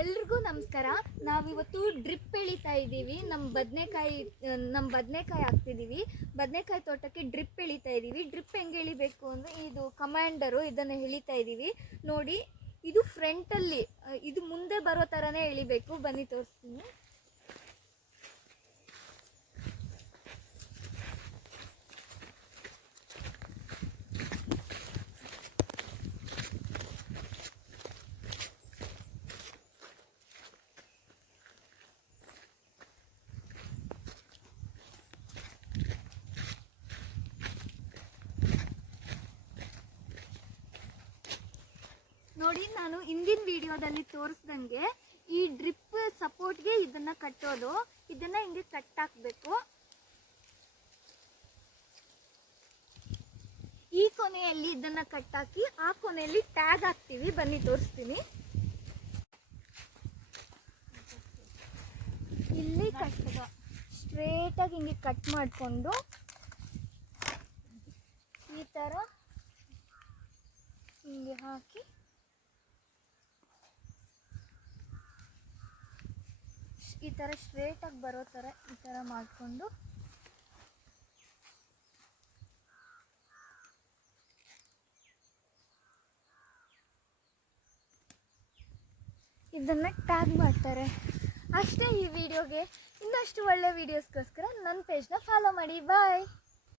ಎಲ್ರಿಗೂ ನಮಸ್ಕಾರ. ನಾವಿವತ್ತು ಡ್ರಿಪ್ ಎಳಿತಾ ಇದ್ದೀವಿ. ನಮ್ಮ ಬದನೆಕಾಯಿ ಹಾಕ್ತಿದ್ದೀವಿ. ಬದನೆಕಾಯಿ ತೋಟಕ್ಕೆ ಡ್ರಿಪ್ ಎಳಿತಾ ಇದ್ದೀವಿ. ಡ್ರಿಪ್ ಹೆಂಗೆ ಎಳಿಬೇಕು ಅಂದರೆ ಇದು ಕಮಾಂಡರು, ಇದನ್ನು ಎಳಿತಾ ಇದ್ದೀವಿ ನೋಡಿ. ಇದು ಫ್ರಂಟಲ್ಲಿ, ಇದು ಮುಂದೆ ಬರೋ ಥರನೇ ಎಳಿಬೇಕು. ಬನ್ನಿ ತೋರಿಸ್ತೀನಿ. ನೋಡಿ, ನಾನು ಹಿಂದಿನ ವಿಡಿಯೋದಲ್ಲಿ ತೋರಿಸ್ದಂಗೆ ಈ ಡ್ರಿಪ್ ಸಪೋರ್ಟ್ಗೆ ಇದನ್ನು ಕಟ್ಟೋದು. ಇದನ್ನು ಹಿಂಗೆ ಕಟ್ಟಾಕಬೇಕು. ಈ ಕೊನೆಯಲ್ಲಿ ಇದನ್ನು ಕಟ್ಟಾಕಿ ಆ ಕೊನೆಯಲ್ಲಿ ಟ್ಯಾಗ್ ಹಾಕ್ತೀವಿ. ಬನ್ನಿ ತೋರಿಸ್ತೀನಿ. ಇಲ್ಲಿ ಸ್ಟ್ರೇಟಾಗಿ ಹಿಂಗೆ ಕಟ್ ಮಾಡಿಕೊಂಡು ಈ ಥರ ಹಿಂಗೆ ಹಾಕಿ ಈ ಥರ ಸ್ಟ್ರೇಟಾಗಿ ಬರೋ ಥರ ಈ ಥರ ಮಾಡಿಕೊಂಡು ಇದನ್ನು ಟ್ಯಾಗ್ ಮಾಡ್ತಾರೆ ಅಷ್ಟೇ. ಈ ವಿಡಿಯೋಗೆ ಇನ್ನಷ್ಟು ಒಳ್ಳೆ ವೀಡಿಯೋಸ್ಗೋಸ್ಕರ ನನ್ನ ಪೇಜ್ನ ಫಾಲೋ ಮಾಡಿ. ಬಾಯ್.